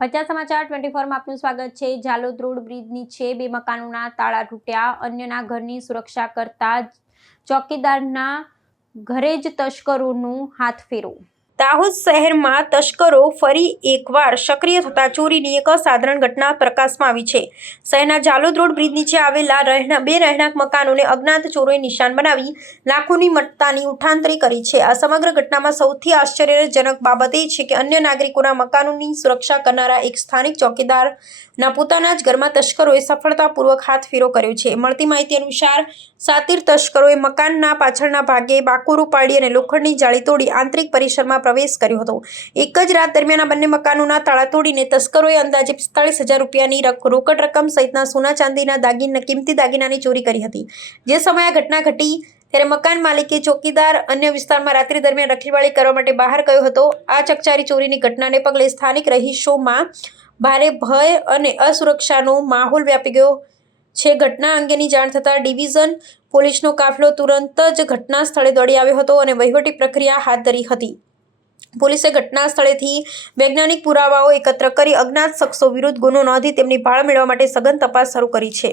ભચાઉ સમાચાર 24 માં આપનું સ્વાગત છે। જાલોદ રોડ બ્રિજ નીચે બે મકાનોના તાળા તૂટ્યા। અન્યના ઘરની સુરક્ષા કરતા ચોકીદારના ઘરે જ તસ્કરોનું હાથફેરો। દાહોદ શહેરમાં તસ્કરો ફરી એકવાર સક્રિય થતા ચોરીની એક અસાધારણ ઘટના પ્રકાશમાં આવી છે। શહેરના જાલોદ રોડ બ્રિજ નીચે આવેલા બે રહેણાંક મકાનોને અજ્ઞાત ચોરોએ નિશાન બનાવી લાખોની મત્તાની ઉઠાંતરી કરી છે। આ સમગ્ર ઘટનામાં સૌથી આશ્ચર્યજનક બાબત એ છે કે અન્ય નાગરિકોના મકાનોની સુરક્ષા કરનારા એક સ્થાનિક ચોકીદારના પોતાના જ ઘરમાં તસ્કરોએ સફળતાપૂર્વક હાથફેરો કર્યો છે। મળતી માહિતી અનુસાર શાતિર તસ્કરોએ મકાનના પાછળના ભાગે બાકોરો પાડી અને લોખંડની જાળી તોડી આંતરિક પરિસરમાં પ્રવેશ કર્યો હતો। એક જ રાત દરમિયાન આ બંને મકાનોના તાળા તોડીને તસ્કરોએ અંદાજે 45,000 રૂપિયાની રોકડ રકમ સહિતના સોના ચાંદીના કિંમતી દાગીનાની ચોરી કરી હતી। જે સમયે આ ઘટના ઘટી ત્યારે મકાન માલિકે ચોકીદાર અન્ય વિસ્તારમાં રાત્રિ દરમિયાન રખેવાળી કરવા માટે બહાર ગયો હતો। આ ચકચારી ચોરીની ઘટનાને પગલે સ્થાનિક રહીશોમાં ભારે ભય અને અસુરક્ષાનો માહોલ વ્યાપી ગયો છે। ઘટના અંગેની જાણ થતાં ડિવિઝન પોલીસનો કાફલો તુરંત જ ઘટના સ્થળે દોડી આવ્યો હતો અને વહીવટી પ્રક્રિયા હાથ ધરી હતી। પોલીસે ઘટના સ્થળેથી વૈજ્ઞાનિક પુરાવાઓ એકત્ર કરી અજ્ઞાત શખ્સો વિરુદ્ધ ગુનો નોંધી તેમની ભાળ મેળવવા માટે સઘન તપાસ શરૂ કરી છે।